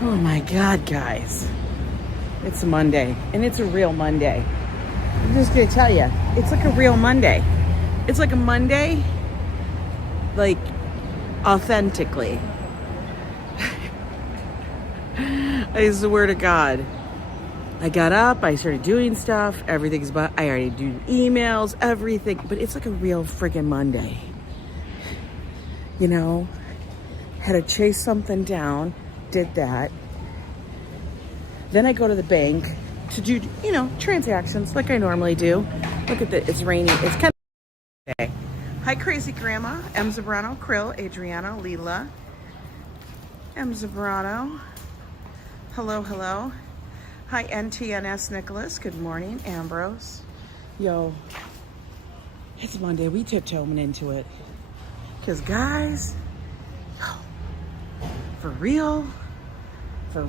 Oh my God, guys. It's a Monday, and it's a real Monday. I'm just gonna tell you, it's like a real Monday. It's like a Monday, like, authentically. It's the word of God. I got up, I started doing stuff, I already do emails, everything, but it's like a real friggin' Monday. You know, had to chase something down, did that. Then I go to the bank to do, transactions like I normally do. Look at this, it's rainy. It's kind of day. Hi, Crazy Grandma, M. Zabrano, Krill, Adriana, Leela, M. Zabrano. Hello, hello. Hi, NTNS Nicholas. Good morning, Ambrose. Yo, it's Monday. We tiptoeing into it. Because, guys, for real. I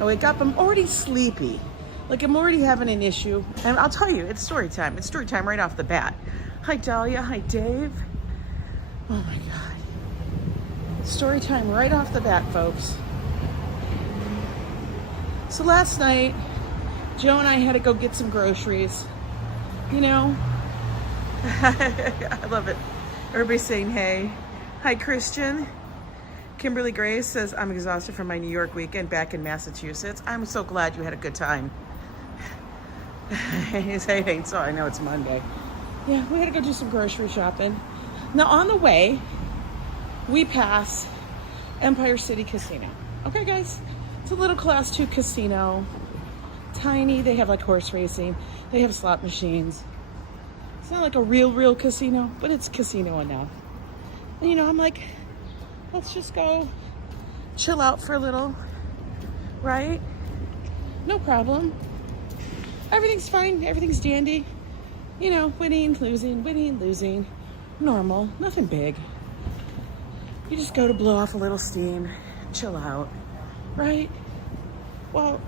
wake up, I'm already sleepy. Like, I'm already having an issue. And I'll tell you, it's story time. It's story time right off the bat. Hi, Dahlia. Hi, Dave. Oh, my God. Story time right off the bat, folks. So last night, Joe and I had to go get some groceries. You know? I love it. Everybody's saying hey. Hi, Christian. Kimberly Grace says, I'm exhausted from my New York weekend back in Massachusetts. I'm so glad you had a good time. You say it ain't so. I know it's Monday. Yeah, we had to go do some grocery shopping. Now, on the way, we pass Empire City Casino. Okay, guys? It's a little class 2 casino. Tiny. They have like horse racing. They have slot machines. It's not like a real casino, but it's casino enough. And, I'm like, let's just go chill out for a little, right? No problem. Everything's fine. Everything's dandy. Winning, losing. Normal. Nothing big. You just go to blow off a little steam, chill out, right? Well,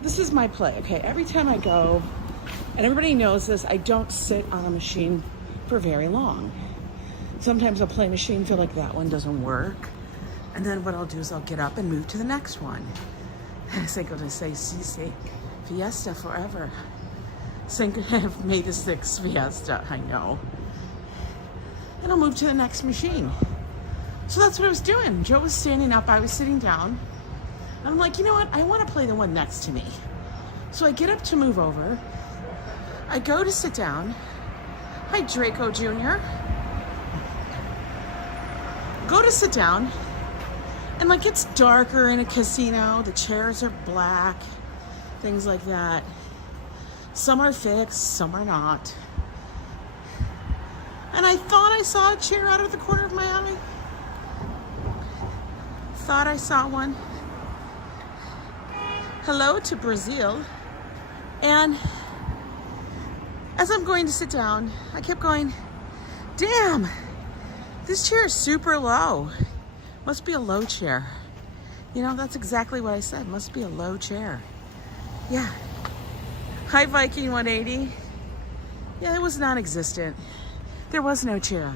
this is my play, okay? Every time I go, and everybody knows this, I don't sit on a machine for very long. Sometimes I'll play a machine, feel like that one doesn't work. And then what I'll do is I'll get up and move to the next one. And I go to say, sí, fiesta forever. May the 6th fiesta, I know. And I'll move to the next machine. So that's what I was doing. Joe was standing up, I was sitting down. I'm like, you know what? I want to play the one next to me. So I get up to move over. I go to sit down. Hi, Draco Jr. Go to sit down, and like it's darker in a casino. The chairs are black, things like that. Some are fixed, some are not. And I thought I saw a chair out of the corner of my eye. Thought I saw one. Hello to Brazil. And as I'm going to sit down, I kept going, damn. This chair is super low. Must be a low chair. That's exactly what I said. Must be a low chair. Yeah. Hi, Viking 180. Yeah, it was non-existent. There was no chair.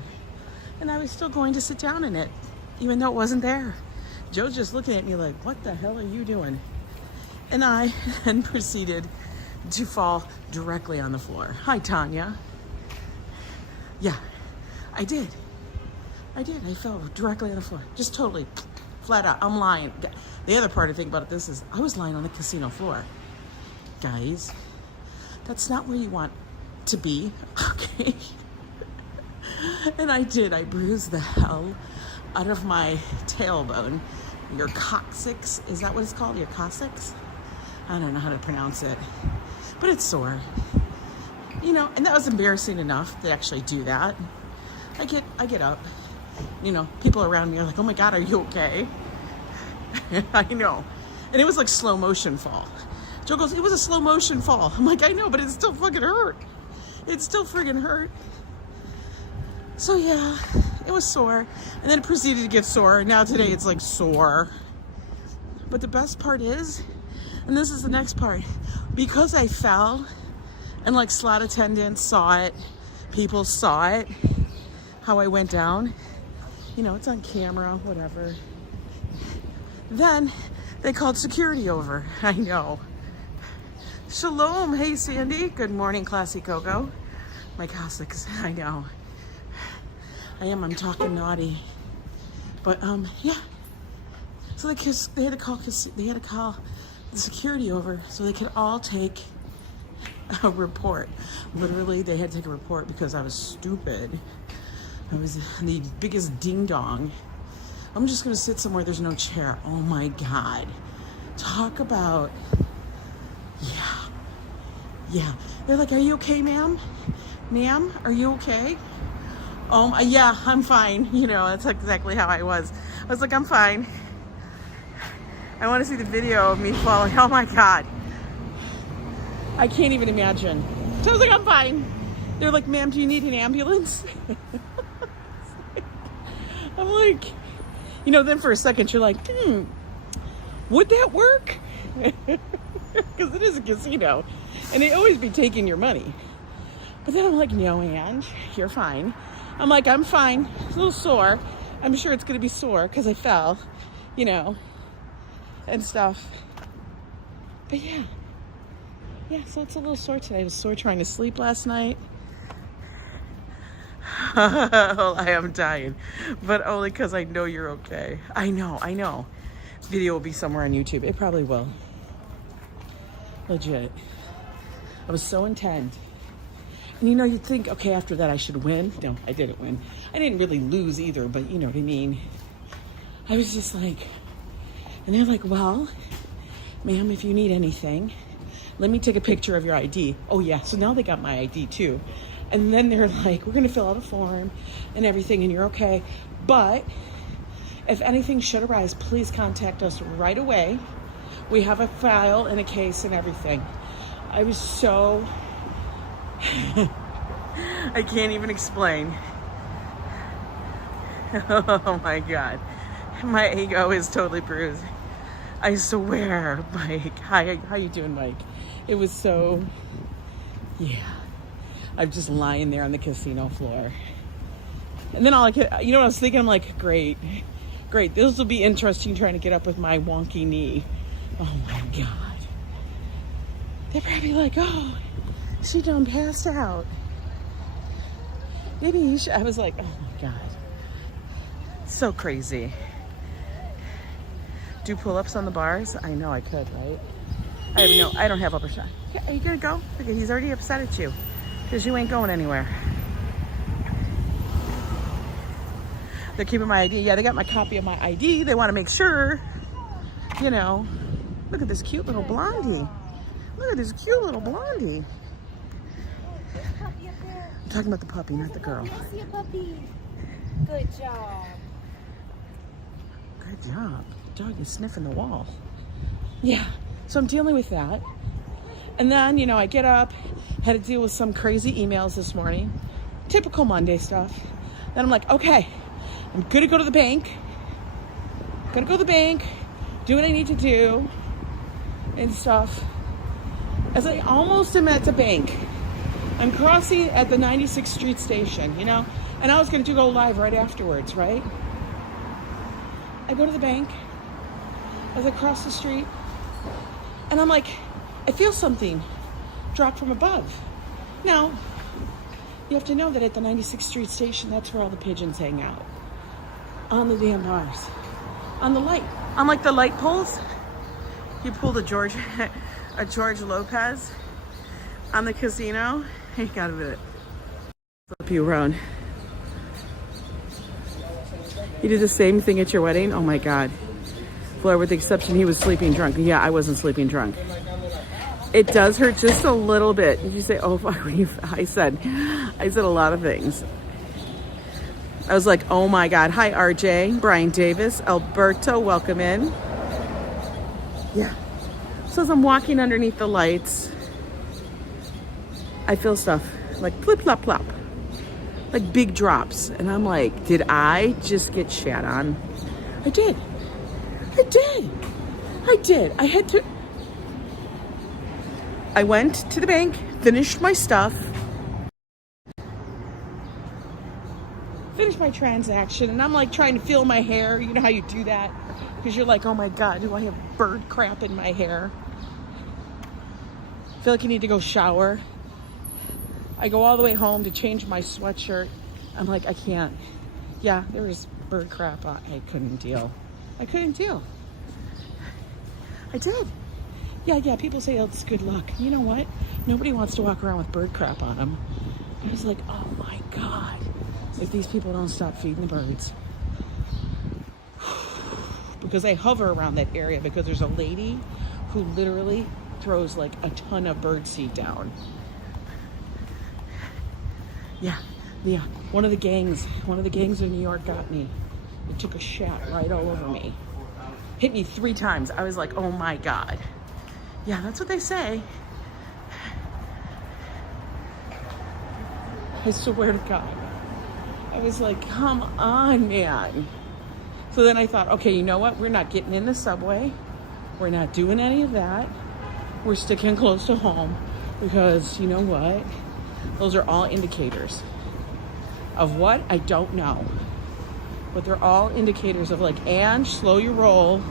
And I was still going to sit down in it, even though it wasn't there. Joe's just looking at me like, what the hell are you doing? And I then proceeded to fall directly on the floor. Hi, Tanya. Yeah, I did. I fell directly on the floor. Just totally flat out. I'm lying. The other part I think about this is I was lying on the casino floor. Guys, that's not where you want to be, okay? And I did. I bruised the hell out of my tailbone. Your coccyx, is that what it's called? Your coccyx? I don't know how to pronounce it. But it's sore. And that was embarrassing enough to actually do that. I get up. People around me are like, oh my God, are you okay? I know. And it was like slow motion fall. Joe goes, it was a slow motion fall. I'm like, I know, but it still fucking hurt. It still friggin' hurt. So yeah, it was sore. And then it proceeded to get sore. And now today it's like sore. But the best part is, and this is the next part, because I fell and like slot attendants saw it, people saw it, how I went down, You know, it's on camera, whatever. Then they called security over. I know. Shalom. Hey, Sandy. Good morning, Classy Coco. My Cossacks. I know. I'm talking naughty. But, yeah. So they had to call the security over so they could all take a report. Literally, they had to take a report because I was stupid. I was the biggest ding dong. I'm just gonna sit somewhere there's no chair. Oh my God. Talk about, yeah. They're like, are you okay, ma'am? Ma'am, are you okay? Yeah, I'm fine. You know, that's exactly how I was. I was like, I'm fine. I want to see the video of me falling. Oh my God. I can't even imagine. So I was like, I'm fine. They're like, ma'am, do you need an ambulance? I'm like, you know, then for a second you're like, would that work? Because it is a casino and they always be taking your money. But then I'm like, no, and you're fine. I'm like, I'm fine. It's a little sore. I'm sure it's going to be sore because I fell, you know, and stuff. But yeah, so it's a little sore today. I was sore trying to sleep last night. I am dying, but only because I know you're okay. I know. Video will be somewhere on YouTube. It probably will. Legit. I was so intent. And you know, you'd think, okay, after that I should win. No, I didn't win. I didn't really lose either, but you know what I mean. I was just like, and they're like, well, ma'am, if you need anything, let me take a picture of your ID. Oh yeah, so now they got my ID too. And then they're like, we're gonna fill out a form and everything and you're okay. But if anything should arise, please contact us right away. We have a file and a case and everything. I was so, I can't even explain. Oh my God. My ego is totally bruised. I swear, Mike. Hi, how you doing, Mike? It was so, yeah. I'm just lying there on the casino floor. And then all I could, you know what I was thinking? I'm like, great. This will be interesting trying to get up with my wonky knee. Oh my God. They're probably like, oh, she done passed out. Maybe you should. I was like, oh my God. So crazy. Do pull-ups on the bars? I know I could, right? I don't have upper shot. Are you gonna go? Okay, he's already upset at you because you ain't going anywhere. They're keeping my ID. Yeah, they got my copy of my ID. They want to make sure, you know. Look at this cute little blondie. Look at this cute little blondie. I'm talking about the puppy, not the girl. I see a puppy. Good job. Good job. Dog is sniffing the wall. Yeah, so I'm dealing with that. And then, you know, I get up, had to deal with some crazy emails this morning. Typical Monday stuff. Then I'm like, okay, I'm gonna go to the bank. Gonna go to the bank, do what I need to do and stuff. As I almost am at the bank, I'm crossing at the 96th Street station, you know, and I was gonna go live right afterwards, right? I go to the bank as I cross the street, and I'm like, I feel something drop from above. Now, you have to know that at the 96th Street station, that's where all the pigeons hang out. On the damn bars. On the light. On like the light poles. You pulled a George Lopez on the casino. Hang on a minute. Flip you around. You did the same thing at your wedding? Oh my God. Floor, with the exception he was sleeping drunk. Yeah, I wasn't sleeping drunk. It does hurt just a little bit. Did you say, oh, I said a lot of things. I was like, oh my God. Hi, RJ, Brian Davis, Alberto, welcome in. Yeah. So as I'm walking underneath the lights, I feel stuff like plop, plop, plop. Like big drops. And I'm like, did I just get shat on? I did. I went to the bank, finished my stuff. finished my transaction, and I'm like trying to feel my hair. You know how you do that? Because you're like, oh my God, do I have bird crap in my hair? I feel like you need to go shower. I go all the way home to change my sweatshirt. I'm like, I can't. Yeah, there was bird crap on. I couldn't deal. I couldn't deal. I did. Yeah, people say, oh, it's good luck. You know what? Nobody wants to walk around with bird crap on them. I was like, oh my God, if these people don't stop feeding the birds. Because they hover around that area, because there's a lady who literally throws like a ton of bird seed down. Yeah. One of the gangs in New York got me. It took a shot right all over me. Hit me 3 times. I was like, oh my God. Yeah, that's what they say. I swear to God. I was like, come on, man. So then I thought, okay, you know what? We're not getting in the subway. We're not doing any of that. We're sticking close to home, because you know what? Those are all indicators of what? I don't know. But they're all indicators of like, Ange, slow your roll.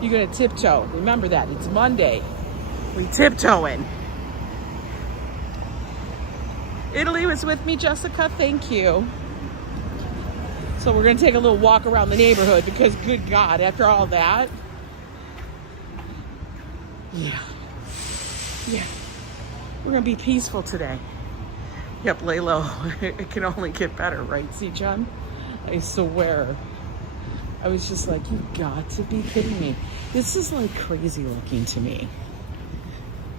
You're gonna tiptoe. Remember that, it's Monday. We tiptoeing. Italy was with me, Jessica, thank you. So we're gonna take a little walk around the neighborhood, because good God, after all that. Yeah. We're gonna be peaceful today. Yep, lay low. It can only get better, right, see, John? I swear. I was just like, you got to be kidding me. This is like crazy looking to me.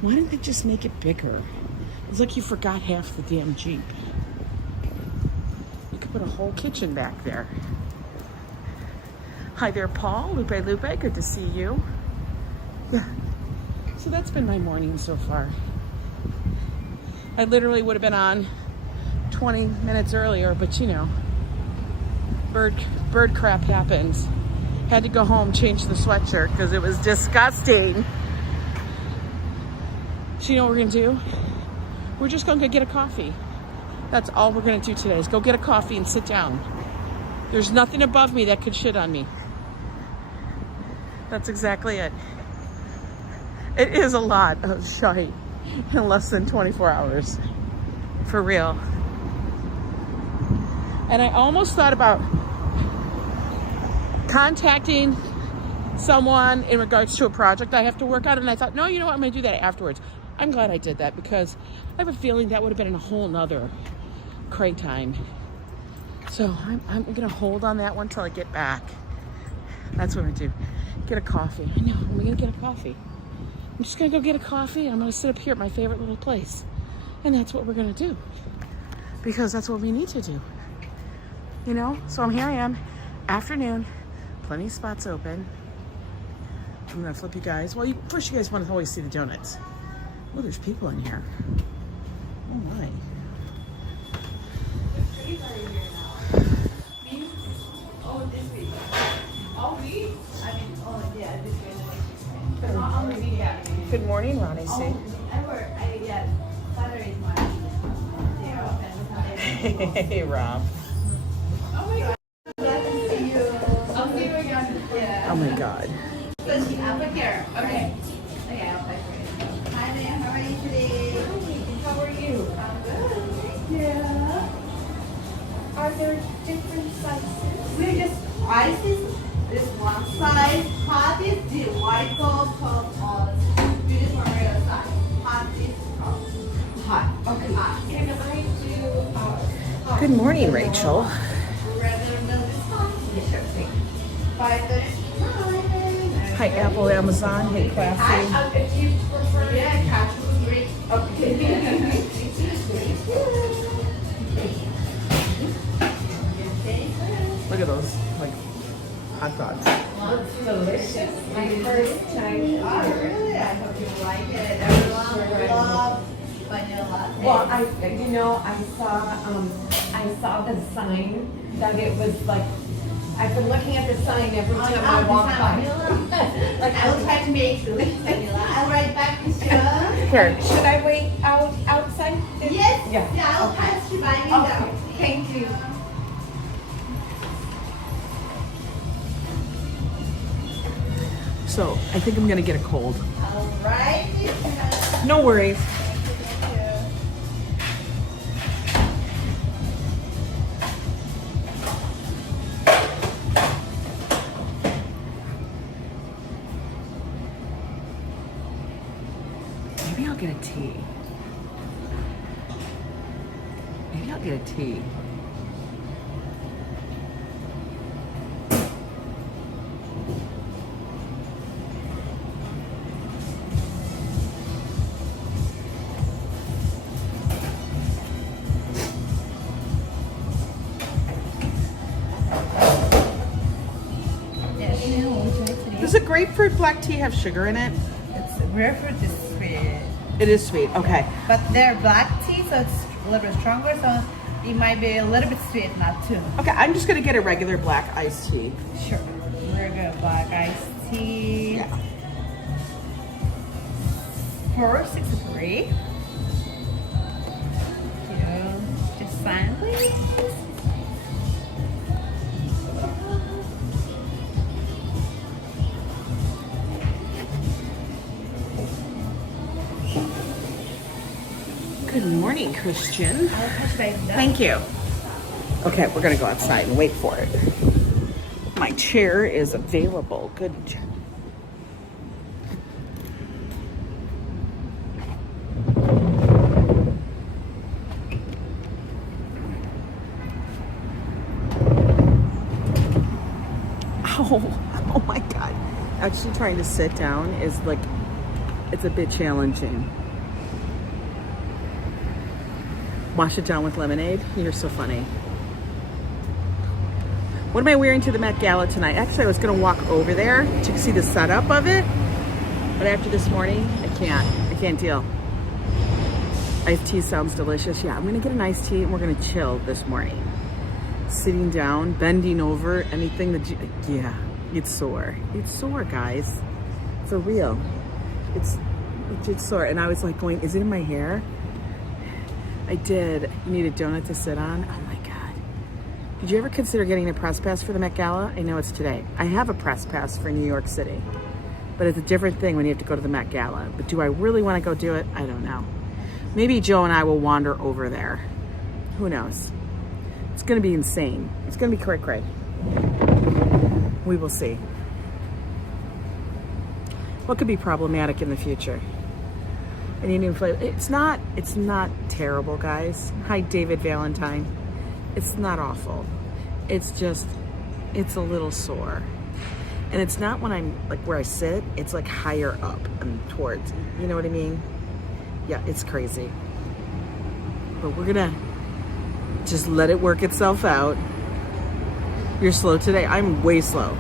Why didn't they just make it bigger? It's like you forgot half the damn Jeep. You could put a whole kitchen back there. Hi there, Paul. Lupe, good to see you. Yeah. So that's been my morning so far. I literally would have been on 20 minutes earlier, but you know, bird crap happens. Had to go home, change the sweatshirt because it was disgusting. So you know what we're gonna do? We're just gonna go get a coffee. That's all we're gonna do today, is go get a coffee and sit down. There's nothing above me that could shit on me. That's exactly it. It is a lot of shite in less than 24 hours. For real. And I almost thought about contacting someone in regards to a project I have to work on, and I thought, no, you know what, I'm gonna do that afterwards. I'm glad I did that, because I have a feeling that would have been a whole nother cray time. So I'm gonna hold on that one till I get back. That's what I'm gonna do. Get a coffee. I know, I'm gonna get a coffee. I'm just gonna go get a coffee, and I'm gonna sit up here at my favorite little place. And that's what we're gonna do. Because that's what we need to do. You know? So here I am, afternoon, plenty of spots open. I'm gonna flip you guys. Well, first you guys want to always see the donuts. Oh, there's people in here. Oh my. Good morning, Ronnie C. Hey, Rob. Oh my God. Glad to see you. I'll see you again. Yeah. Oh my God. I'll put here. Okay. Okay, I'll play for you. Hi there. How are you today? How are you? I'm good. Yeah. Are there different sizes? We're just ices. This one size. Hot is the white gold, cold, all. You just want regular size. Hot is cold. Hot. Okay. Hot. Can I do? Good morning, Rachel. Rather than this one. Yes, 5:39. Hi, Apple, Amazon. Hey, Classy. If you prefer, yeah, casual green. Okay. Look at those, like, hot dogs. Delicious. My first time. Oh, really? I hope you like it. Everyone loves vanilla latte. Well, I saw the sign that it was like, I've been looking at the sign every time I walk by. Like, I will try to make vanilla. I'll write back to you. Here. Should I wait outside? Yes. Yeah. Yeah, I'll pass you by Okay. window. Thank you. So I think I'm gonna get a cold. All right. No worries. Maybe I'll get a tea. Maybe I'll get a tea. Does a grapefruit black tea have sugar in it? It's grapefruit is sweet, It is sweet. Okay. but they're black tea, so it's a little bit stronger. So it might be a little bit sweet, not too. Okay, I'm just gonna get a regular black iced tea. Sure. We're good. Black iced tea. Yeah. 463. Just sign, please. Good morning, Christian. I'll touch base. Thank you. Okay, we're gonna go outside and wait for it. My chair is available. Good. Oh my God. Actually trying to sit down is like, it's a bit challenging. Wash it down with lemonade. You're so funny. What am I wearing to the Met Gala tonight? Actually, I was gonna walk over there to see the setup of it, but after this morning, I can't deal. Iced tea sounds delicious. Yeah, I'm gonna get an iced tea and we're gonna chill this morning. Sitting down, bending over, anything that yeah, it's sore. It's sore, guys. For real. It's sore. And I was like going, is it in my hair? I did. You need a donut to sit on? Oh my God. Did you ever consider getting a press pass for the Met Gala? I know it's today. I have a press pass for New York City, but it's a different thing when you have to go to the Met Gala. But do I really want to go do it? I don't know. Maybe Joe and I will wander over there. Who knows? It's going to be insane. It's going to be cray-cray. We will see. What could be problematic in the future? I need new flavor. It's not terrible, guys. Hi, David Valentine. It's not awful. It's just, it's a little sore. And it's not when I'm like where I sit, it's like higher up and towards, you know what I mean? Yeah, it's crazy. But we're gonna just let it work itself out. You're slow today. I'm way slow.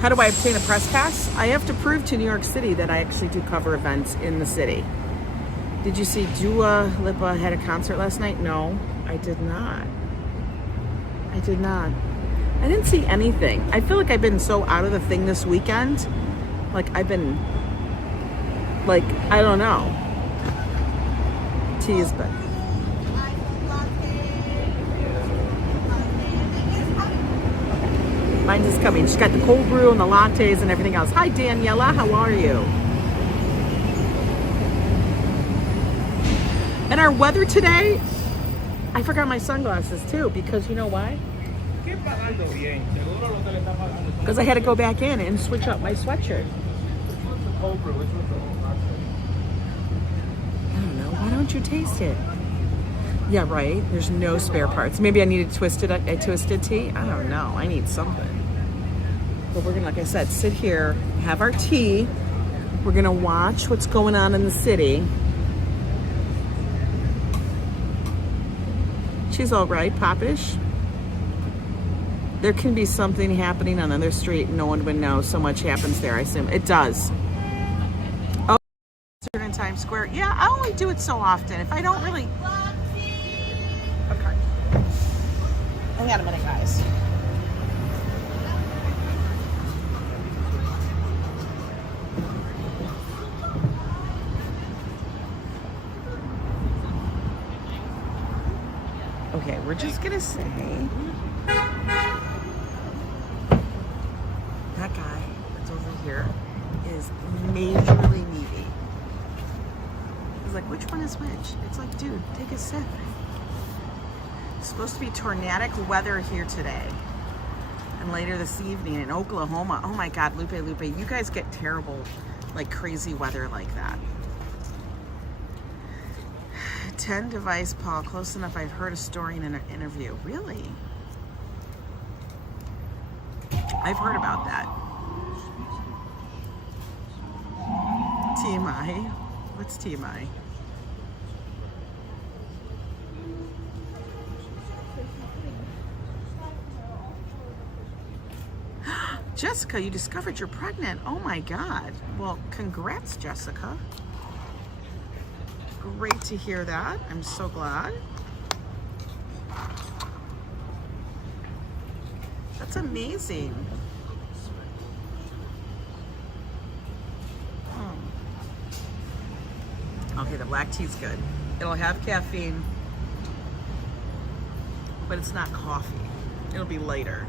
How do I obtain a press pass? I have to prove to New York City that I actually do cover events in the city. Did you see Dua Lipa had a concert last night? No, I did not. I did not. I didn't see anything. I feel like I've been so out of the thing this weekend. Like I've been, like, I don't know. Tea is better. Mine is coming. She's got the cold brew and the lattes and everything else. Hi, Daniela. How are you? And our weather today, I forgot my sunglasses too, because you know why? Because I had to go back in and switch up my sweatshirt. I don't know. Why don't you taste it? Yeah, right. There's no spare parts. Maybe I need a twisted tea. I don't know. I need something. But we're gonna, like I said, sit here, have our tea. We're gonna watch what's going on in the city. She's all right, Popish. There can be something happening on another street and no one would know. So much happens there, I assume. It does. Oh, in Times Square. Yeah, I only do it so often. If I don't really... Okay. Hang on a minute, guys. Okay, we're just gonna say that guy that's over here is majorly needy. He's like, which one is which? It's like, dude, take a sip. It's supposed to be tornadic weather here today. And later this evening in Oklahoma. Oh my God, Lupe, you guys get terrible, like crazy weather like that. 10 device, Paul, close enough. I've heard a story in an interview. Really? I've heard about that. TMI. What's TMI? Jessica, you discovered you're pregnant. Oh my God. Well, congrats, Jessica. Great to hear that. I'm so glad. That's amazing. Okay, the black tea's good. It'll have caffeine, but it's not coffee. It'll be later.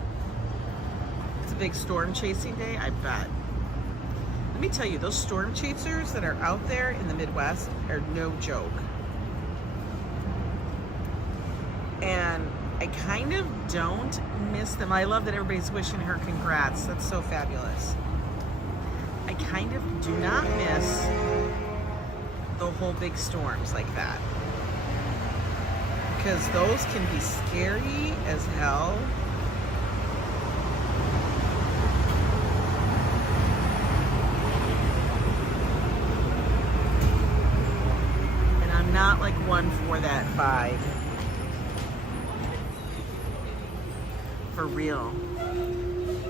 It's a big storm chasing day, I bet. Let me tell you, those storm chasers that are out there in the Midwest are no joke. And I kind of don't miss them. I love that everybody's wishing her congrats. That's so fabulous. I kind of do not miss the whole big storms like that. Because those can be scary as hell. And I'm not like one for that vibe. For real.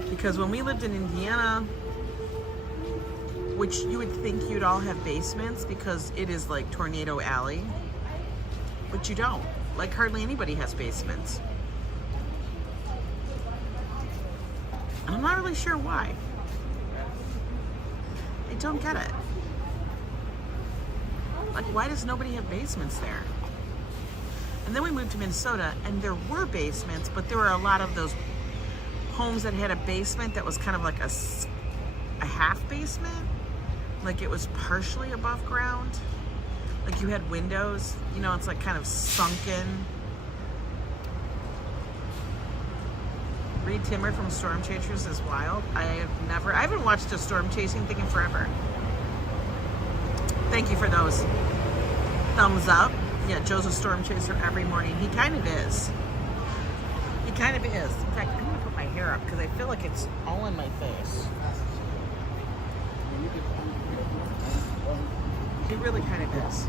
Because when we lived in Indiana, which you would think you'd all have basements because it is like Tornado Alley, but you don't. Like hardly anybody has basements. I'm not really sure why. I don't get it. Like, why does nobody have basements there? And then we moved to Minnesota and there were basements, but there were a lot of those homes that had a basement that was kind of like a half basement. Like it was partially above ground. Like you had windows, you know, it's like kind of sunken. Reed Timmer from Storm Chasers is wild. I haven't watched a storm chasing thing in forever. Thank you for those thumbs up. Yeah, Joe's a storm chaser every morning. He kind of is. He kind of is. In fact, I'm gonna put my hair up because I feel like it's all in my face. He really kind of is.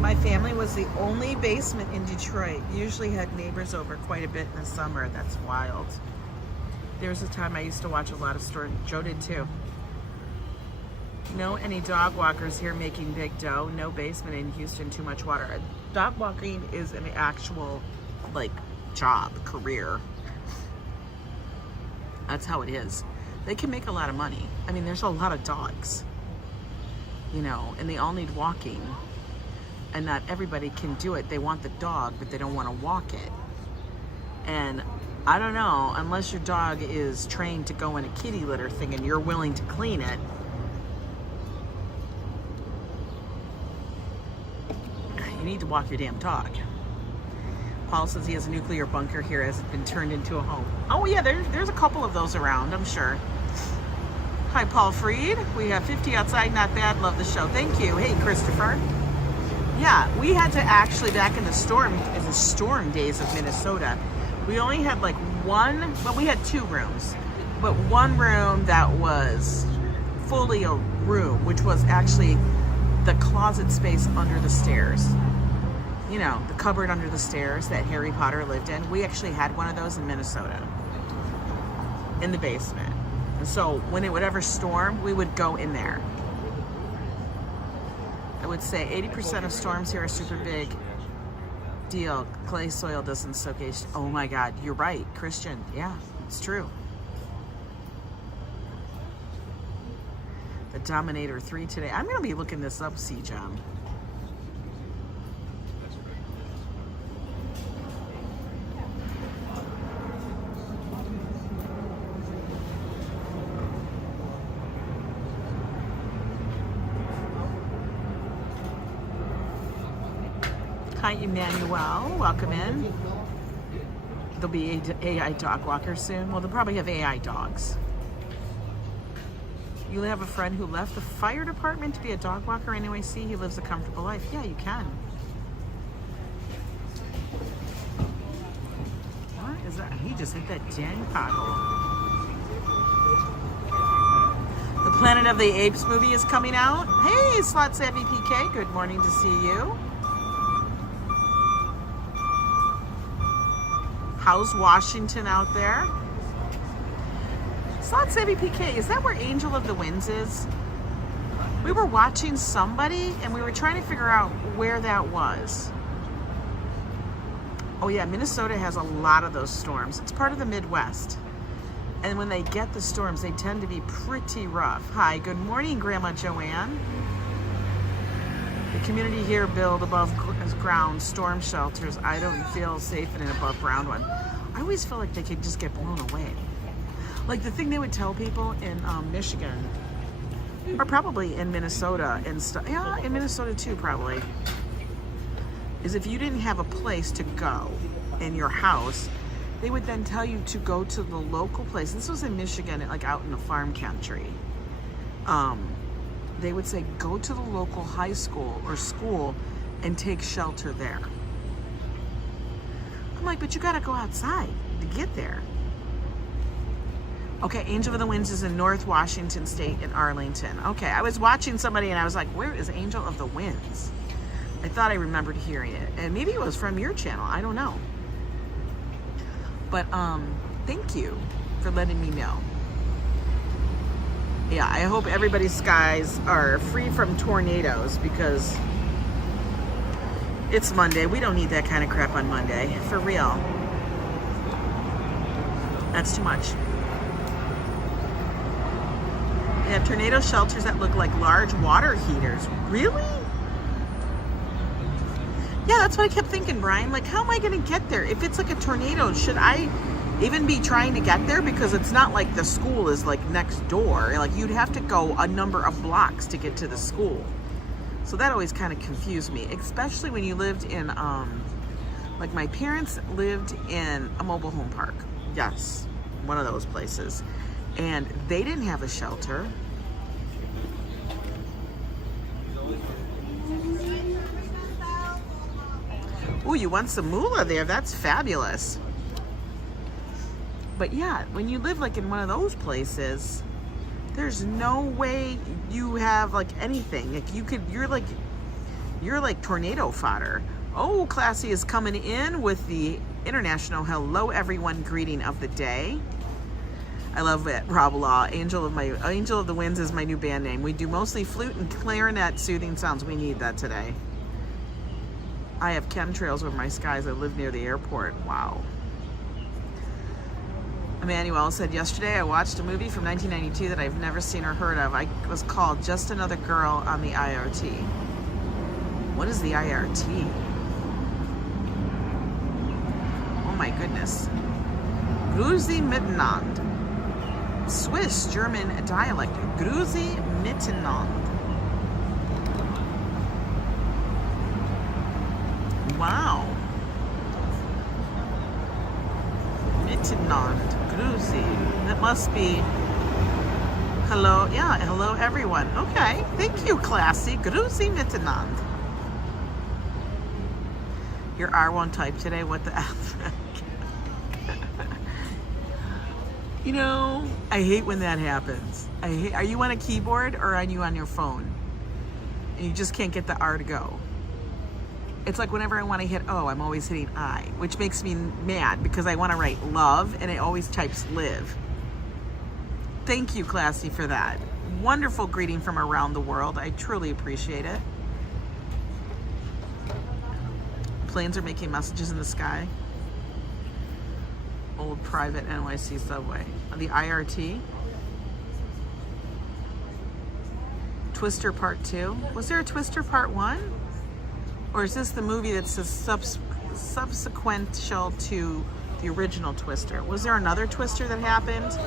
My family was the only basement in Detroit. Usually had neighbors over quite a bit in the summer. That's wild. There was a time I used to watch a lot of storm. Joe did too. No any dog walkers here making big dough. No basement in Houston, too much water. Dog walking is an actual, like, job, career. That's how it is. They can make a lot of money. I mean, there's a lot of dogs, you know, and they all need walking. And not everybody can do it. They want the dog, but they don't want to walk it. And I don't know, unless your dog is trained to go in a kitty litter thing and you're willing to clean it, you need to walk your damn dog. Paul says he has a nuclear bunker here as it's been turned into a home. Oh yeah, there's a couple of those around, I'm sure. Hi, Paul Freed. We have 50 outside, not bad. Love the show. Thank you. Hey, Christopher. Yeah, we had to actually, back in the storm days of Minnesota, we only had like one, well, we had 2 rooms, but one room that was fully a room, which was actually the closet space under the stairs. You know, the cupboard under the stairs that Harry Potter lived in. We actually had one of those in Minnesota, in the basement. And so when it would ever storm, we would go in there. I would say 80% of storms here are super big deal. Clay soil doesn't soak. Oh my God, you're right, Christian. Yeah, it's true. the Dominator 3 today. I'm going to be looking this up, C-Jam. Hi, Emmanuel. Welcome in. There'll be AI dog walkers soon. Well, they'll probably have AI dogs. You have a friend who left the fire department to be a dog walker in NYC. He lives a comfortable life. Yeah, you can. What is that? He just hit that dang pothole. The Planet of the Apes movie is coming out. Hey, Slot Savvy PK. Good morning to see you. How's Washington out there? Slot Savvy PK, is that where Angel of the Winds is? We were watching somebody and we were trying to figure out where that was. Oh yeah, Minnesota has a lot of those storms. It's part of the Midwest. And when they get the storms, they tend to be pretty rough. Hi, good morning, Grandma Joanne. The community here build above ground storm shelters. I don't feel safe in an above ground one. I always feel like they could just get blown away. Like the thing they would tell people in Michigan, or probably in Minnesota and stuff. Yeah, in Minnesota too, probably. Is if you didn't have a place to go in your house, they would then tell you to go to the local place. This was in Michigan, like out in the farm country. They would say, go to the local high school or school and take shelter there. I'm like, but you gotta go outside to get there. Okay, Angel of the Winds is in North Washington State in Arlington. Okay, I was watching somebody and I was like, where is Angel of the Winds? I thought I remembered hearing it. And maybe it was from your channel, I don't know. But thank you for letting me know. Yeah, I hope everybody's skies are free from tornadoes because it's Monday. We don't need that kind of crap on Monday. For real. That's too much. They have tornado shelters that look like large water heaters. Really? Yeah, that's what I kept thinking, Brian. Like, how am I going to get there? If it's like a tornado, should I even be trying to get there? Because it's not like the school is like next door. Like, you'd have to go a number of blocks to get to the school. So that always kind of confused me, especially when you lived in, like my parents lived in a mobile home park. Yes, one of those places. And they didn't have a shelter. Ooh, you want some moolah there? That's fabulous. But yeah, when you live like in one of those places, there's no way you have like anything. Like you're like tornado fodder. Oh, Classy is coming in with the international hello everyone greeting of the day. I love it, Rob Law. Angel of the Winds is my new band name. We do mostly flute and clarinet soothing sounds. We need that today. I have chemtrails over my skies. I live near the airport. Wow. Emmanuel said, yesterday I watched a movie from 1992 that I've never seen or heard of. It was called Just Another Girl on the IRT. What is the IRT? Oh my goodness. Grüezi miteinander. Swiss German dialect. Grüezi miteinander. Wow. Miteinander. Grüezi. That must be hello. Yeah, hello everyone. Okay. Thank you, Classy. Grüezi miteinander. Your R1 type today. What the F? You know, I hate when that happens. Are you on a keyboard or are you on your phone? And you just can't get the R to go. It's like whenever I want to hit O, I'm always hitting I, which makes me mad because I want to write love and it always types live. Thank you, Classy, for that. Wonderful greeting from around the world. I truly appreciate it. Planes are making messages in the sky. Old private NYC subway. The IRT. Twister Part 2? Was there a Twister Part 1? Or is this the movie that's a subsequential to the original Twister? Was there another Twister that happened?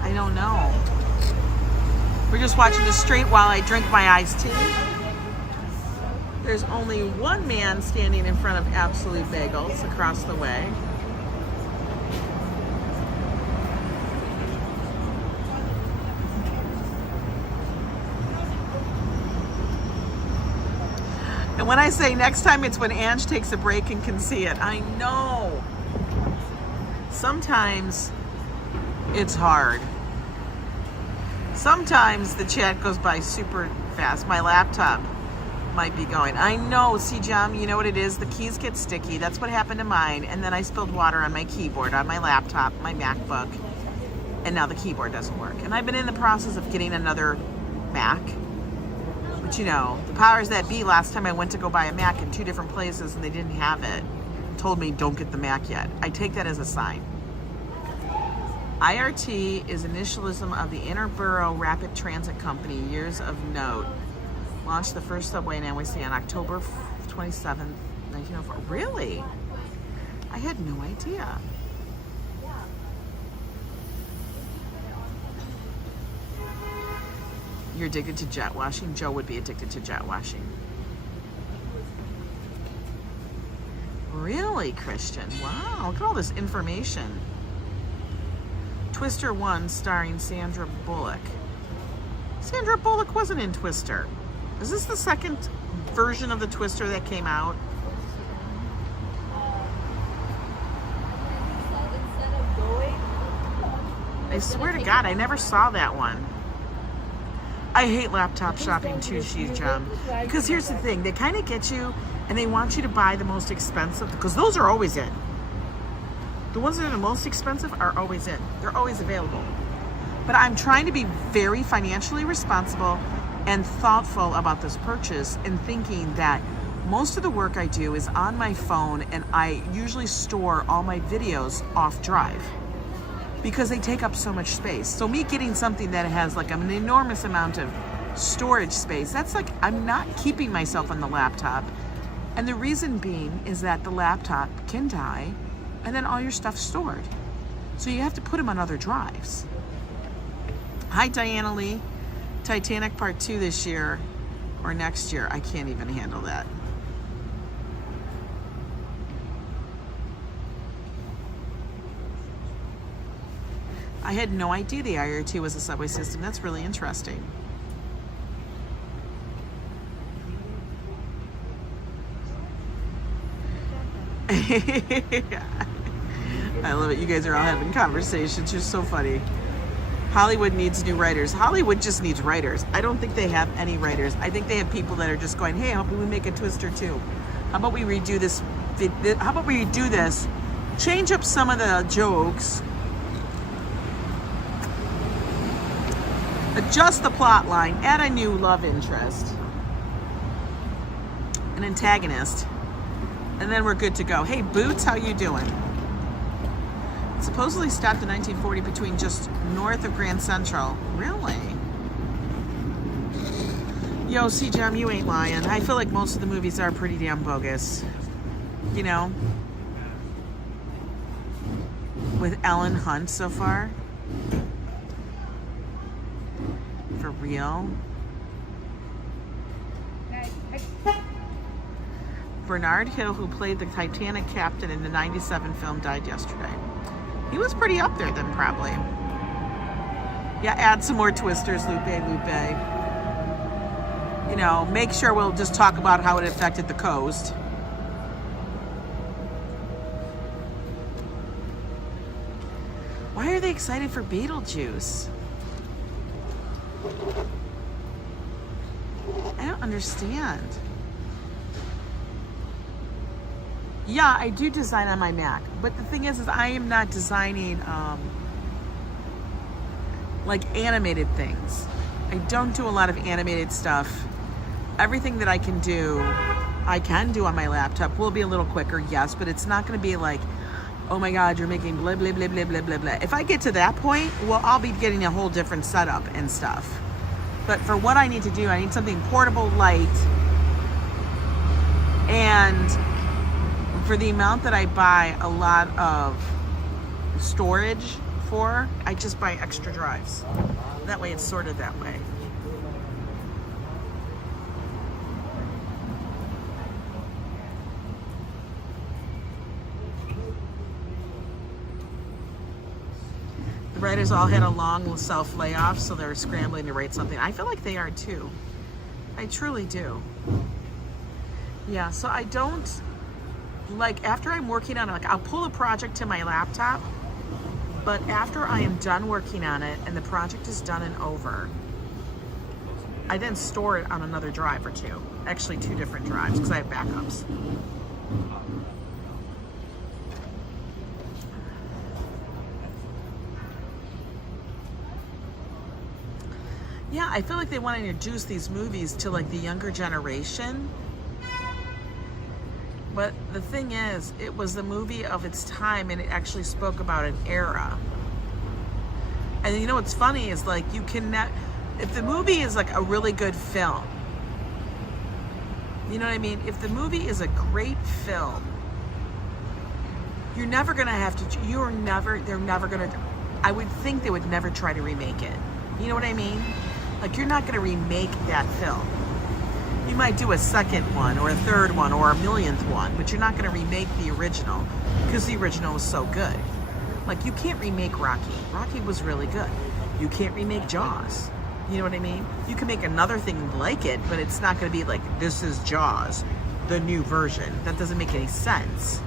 I don't know. We're just watching this straight while I drink my iced tea. There's only one man standing in front of Absolute Bagels across the way. And when I say next time, it's when Ange takes a break and can see it. I know. Sometimes it's hard. Sometimes the chat goes by super fast. My laptop might be going. I know, see, Jam, you know what it is? The keys get sticky. That's what happened to mine. And then I spilled water on my keyboard, on my laptop, my MacBook. And now the keyboard doesn't work. And I've been in the process of getting another Mac. But you know, the powers that be, last time I went to go buy a Mac in 2 different places and they didn't have it, told me don't get the Mac yet. I take that as a sign. IRT is initialism of the Interborough Rapid Transit Company, years of note. Launched the first subway in NYC on October 27th, 1904. Really? I had no idea. You're addicted to jet washing? Joe would be addicted to jet washing. Really, Christian? Wow, look at all this information. Twister 1 starring Sandra Bullock. Sandra Bullock wasn't in Twister. Is this the second version of the Twister that came out? I swear to God, I never saw that one. I hate laptop shopping too, Jam. Because here's the thing, they kind of get you and they want you to buy the most expensive, because those are always in. The ones that are the most expensive are always in. They're always available. But I'm trying to be very financially responsible and thoughtful about this purchase, and thinking that most of the work I do is on my phone, and I usually store all my videos off drive because they take up so much space. So me getting something that has like an enormous amount of storage space, that's like, I'm not keeping myself on the laptop. And the reason being is that the laptop can die and then all your stuff's stored. So you have to put them on other drives. Hi, Diana Lee. Titanic Part 2 this year or next year. I can't even handle that. I had no idea the IRT was a subway system. That's really interesting. I love it. You guys are all having conversations. You're so funny. Hollywood needs new writers. Hollywood just needs writers. I don't think they have any writers. I think they have people that are just going, hey, how about we make a Twister 2? How about we redo this? How about we do this? Change up some of the jokes. Adjust the plot line. Add a new love interest. An antagonist. And then we're good to go. Hey, Boots, how you doing? Supposedly stopped in 1940 between just north of Grand Central. Really? Yo, C-Jam, you ain't lying. I feel like most of the movies are pretty damn bogus. You know? With Ellen Hunt so far. For real? Bernard Hill, who played the Titanic captain in the 97 film, died yesterday. He was pretty up there then, probably. Yeah, add some more twisters, Lupe. You know, make sure we'll just talk about how it affected the coast. Why are they excited for Beetlejuice? I don't understand. Yeah, I do design on my Mac, but the thing is I am not designing like animated things. I don't do a lot of animated stuff. Everything that I can do on my laptop. Will be a little quicker, yes, but it's not going to be like oh my God, you're making blah, blah, blah, blah, blah, blah, blah. If I get to that point, well, I'll be getting a whole different setup and stuff. But for what I need to do, I need something portable, light, and for the amount that I buy a lot of storage for, I just buy extra drives. That way it's sorted that way. The writers all had a long self-layoff, so they're scrambling to write something. I feel like they are too. I truly do. Yeah, so I don't, like, after I'm working on it, like, I'll pull a project to my laptop, but after I am done working on it and the project is done and over, I then store it on another drive or two. Actually, 2 different drives, because I have backups. Yeah, I feel like they want to introduce these movies to like the younger generation. But the thing is, it was the movie of its time and it actually spoke about an era. And you know what's funny is like you can, if the movie is like a really good film, you know what I mean? If the movie is a great film, you're never gonna have to, they're never gonna, I would think they would never try to remake it. You know what I mean? Like, you're not gonna remake that film. You might do a second one or a third one or a millionth one, but you're not gonna remake the original because the original was so good. Like, you can't remake Rocky. Rocky was really good. You can't remake Jaws. You know what I mean? You can make another thing like it, but it's not gonna be like, this is Jaws, the new version. That doesn't make any sense.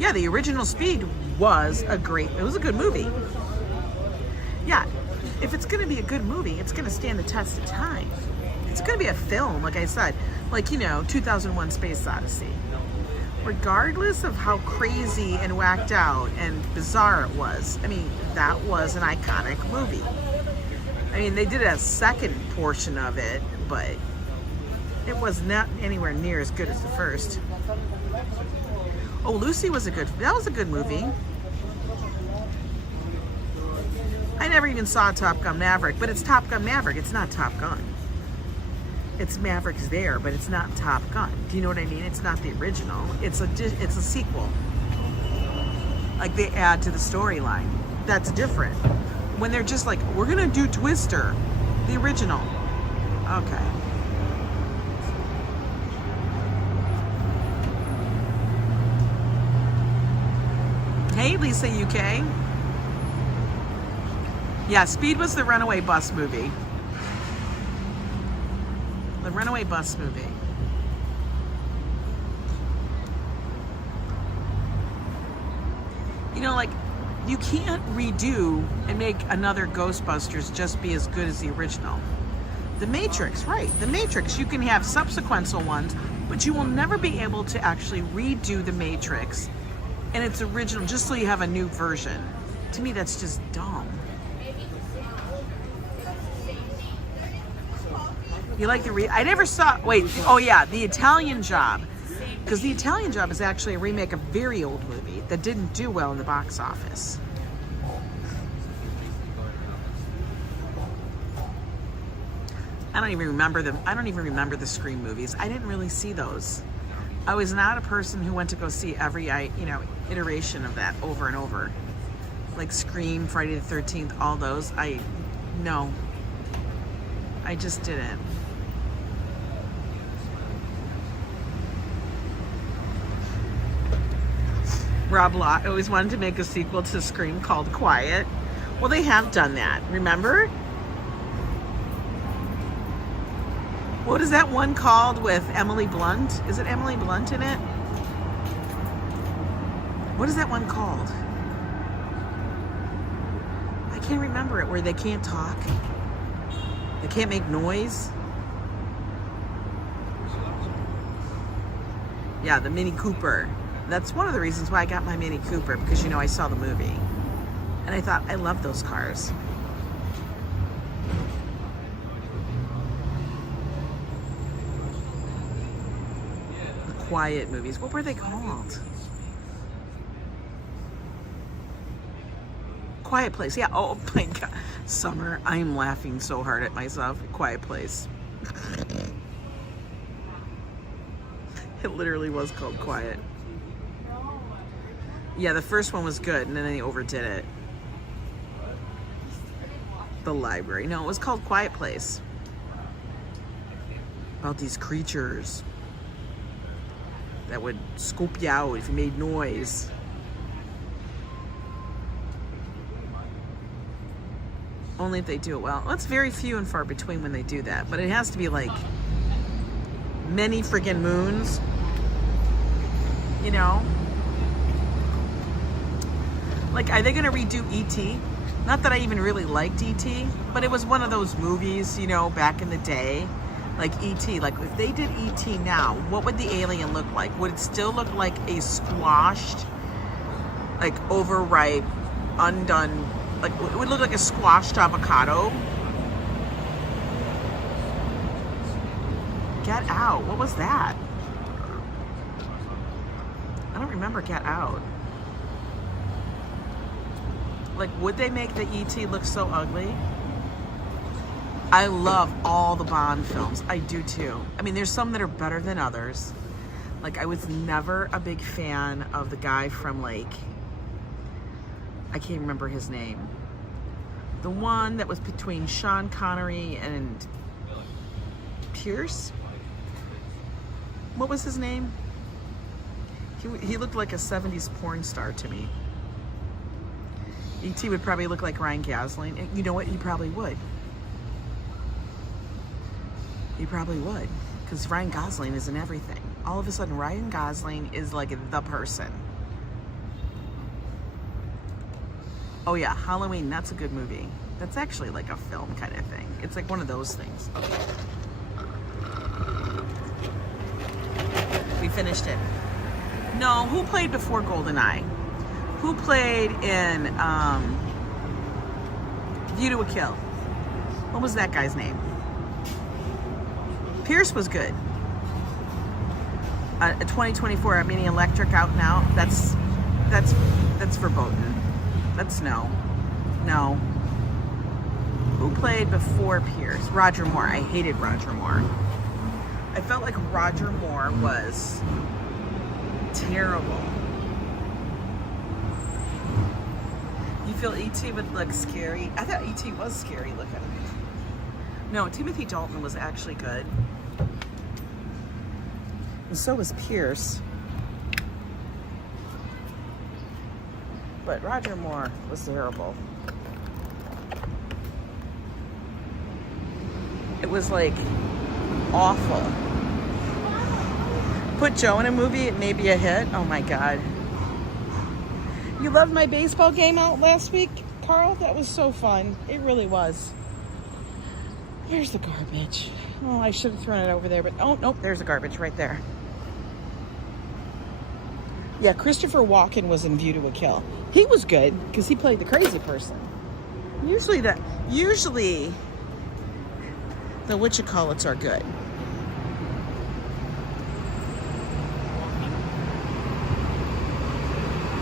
Yeah, the original Speed was it was a good movie. Yeah, if it's gonna be a good movie, it's gonna stand the test of time. It's gonna be a film, like I said, like, you know, 2001 Space Odyssey. Regardless of how crazy and whacked out and bizarre it was, I mean, that was an iconic movie. I mean, they did a second portion of it, but it was not anywhere near as good as the first. Oh, Lucy was that was a good movie. I never even saw Top Gun Maverick, but it's Top Gun Maverick. It's not Top Gun. It's Maverick's there, but it's not Top Gun. Do you know what I mean? It's not the original. It's a sequel. Like, they add to the storyline. That's different. When they're just like, we're gonna do Twister, the original. Okay. Hey, Lisa UK. Yeah, Speed was the Runaway Bus movie. The Runaway Bus movie. You know, like, you can't redo and make another Ghostbusters just be as good as the original. The Matrix, right. The Matrix, you can have subsequent ones, but you will never be able to actually redo the Matrix in its original just so you have a new version. To me, that's just dumb. You like I never saw, oh yeah, The Italian Job. Because The Italian Job is actually a remake of a very old movie that didn't do well in the box office. I don't even remember them. I don't even remember the Scream movies. I didn't really see those. I was not a person who went to go see every, iteration of that over and over. Like Scream, Friday the 13th, all those. No. I just didn't. Rob Lott always wanted to make a sequel to Scream called Quiet. Well, they have done that, remember? What is that one called with Emily Blunt? Is it Emily Blunt in it? What is that one called? I can't remember it, where they can't talk. They can't make noise. Yeah, the Mini Cooper. That's one of the reasons why I got my Mini Cooper, because, I saw the movie. And I thought, I love those cars. quiet movies. What were they called? Quiet Place. Yeah. Oh my God. Summer. I am laughing so hard at myself. Quiet Place. It literally was called Quiet. Yeah, the first one was good, and then they overdid it. The Library. No, it was called Quiet Place. About these creatures that would scoop you out if you made noise. Only if they do it well. Well, it's very few and far between when they do that, but it has to be like many friggin' moons, you know? Like, are they gonna redo E.T.? Not that I even really liked E.T., but it was one of those movies, you know, back in the day. Like E.T., like if they did E.T. now, what would the alien look like? Would it still look like a squashed, like overripe, undone, like it would look like a squashed avocado? Get Out, what was that? I don't remember Get Out. Like, would they make the E.T. look so ugly? I love all the Bond films. I do too. I mean, there's some that are better than others. Like, I was never a big fan of the guy from, like, I can't remember his name. The one that was between Sean Connery and Pierce? What was his name? He looked like a 70s porn star to me. E.T. would probably look like Ryan Gosling. And you know what? He probably would. He probably would. Because Ryan Gosling is in everything. All of a sudden, Ryan Gosling is like the person. Oh yeah, Halloween, that's a good movie. That's actually like a film kind of thing. It's like one of those things. Okay. We finished it. No, who played before GoldenEye? Who played in View to a Kill? What was that guy's name? Pierce was good. 2024 Mini Electric out now. That's verboten. That's no. No. Who played before Pierce? Roger Moore. I hated Roger Moore. I felt like Roger Moore was terrible. You feel E.T. would look scary? I thought E.T. was scary looking. No, Timothy Dalton was actually good. And so was Pierce. But Roger Moore was terrible. It was like awful. Put Joe in a movie, it may be a hit. Oh my God. You loved my baseball game out last week, Carl? That was so fun. It really was. Here's the garbage. Oh, I should have thrown it over there, but oh, nope, there's the garbage right there. Yeah, Christopher Walken was in View to a Kill. He was good because he played the crazy person. Usually the whatchamacallits are good.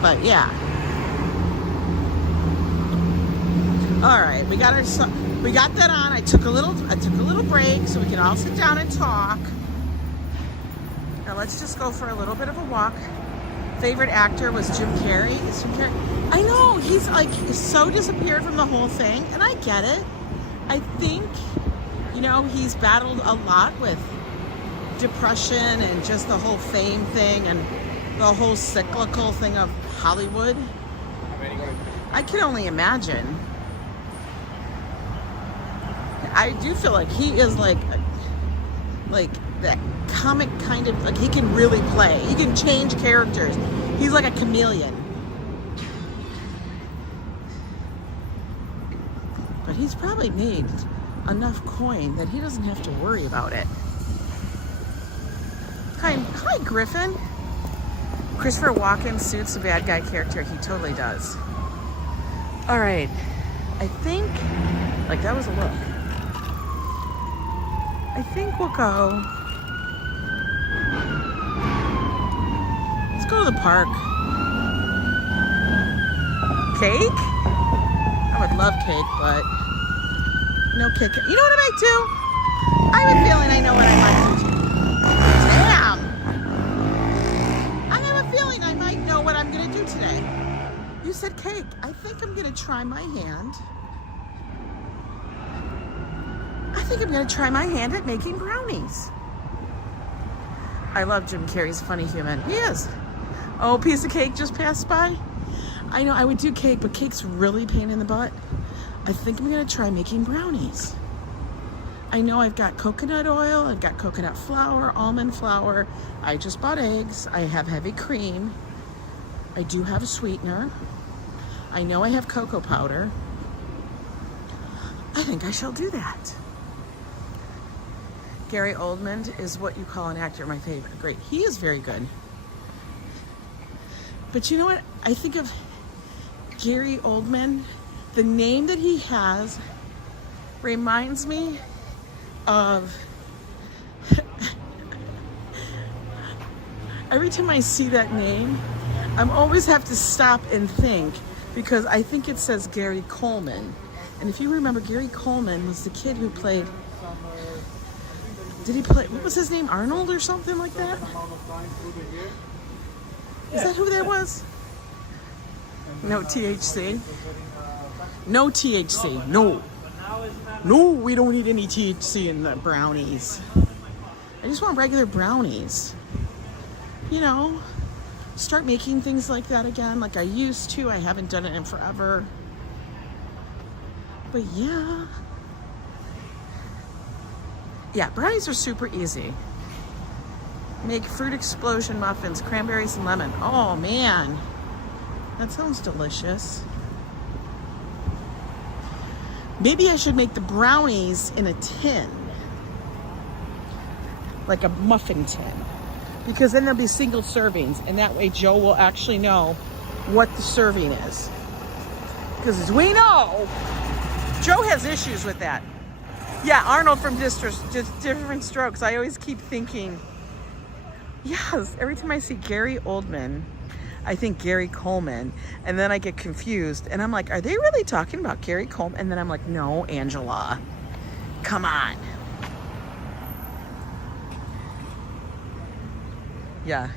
But yeah. All right, we got that on. I took a little break so we can all sit down and talk. Now let's just go for a little bit of a walk. Favorite actor was Jim Carrey. Is Jim Carrey? I know, he's like so disappeared from the whole thing, and I get it. I think, you know, he's battled a lot with depression and just the whole fame thing and the whole cyclical thing of Hollywood. I can only imagine. I do feel like he is like that comic kind of, like he can really play. He can change characters. He's like a chameleon. But he's probably made enough coin that he doesn't have to worry about it. Hi Griffin. Christopher Walken suits the bad guy character. He totally does. All right. I think, like that was a look. I think we'll go Let's go to the park. Cake? I would love cake, but no cake. You know what I might do? I have a feeling I know what I might do. Damn! I have a feeling I might know what I'm gonna do today. You said cake. I think I'm gonna try my hand. I think I'm gonna try my hand at making brownies. I love Jim Carrey's funny human. He is. Oh, piece of cake just passed by. I know I would do cake, but cake's really a pain in the butt. I think I'm gonna try making brownies. I know I've got coconut oil, I've got coconut flour, almond flour. I just bought eggs. I have heavy cream. I do have a sweetener. I know I have cocoa powder. I think I shall do that. Gary Oldman is what you call an actor, my favorite. Great. He is very good. But you know what? I think of Gary Oldman, the name that he has reminds me of every time I see that name, I always have to stop and think, because I think it says Gary Coleman. And if you remember, Gary Coleman was the kid who played, did he play, what was his name, Arnold or something like that? Is that who that was? No THC? No THC, no. No, we don't need any THC in the brownies. I just want regular brownies. You know, start making things like that again, like I used to. I haven't done it in forever. But yeah. Yeah, brownies are super easy. Make fruit explosion muffins, cranberries and lemon. Oh man, that sounds delicious. Maybe I should make the brownies in a tin, like a muffin tin, because then there'll be single servings, and that way Joe will actually know what the serving is. Because as we know, Joe has issues with that. Yeah, Arnold from Different Strokes. I always keep thinking, yes, every time I see Gary Oldman, I think Gary Coleman, and then I get confused, and I'm like, are they really talking about Gary Coleman? And then I'm like, no, Angela, come on. Yeah.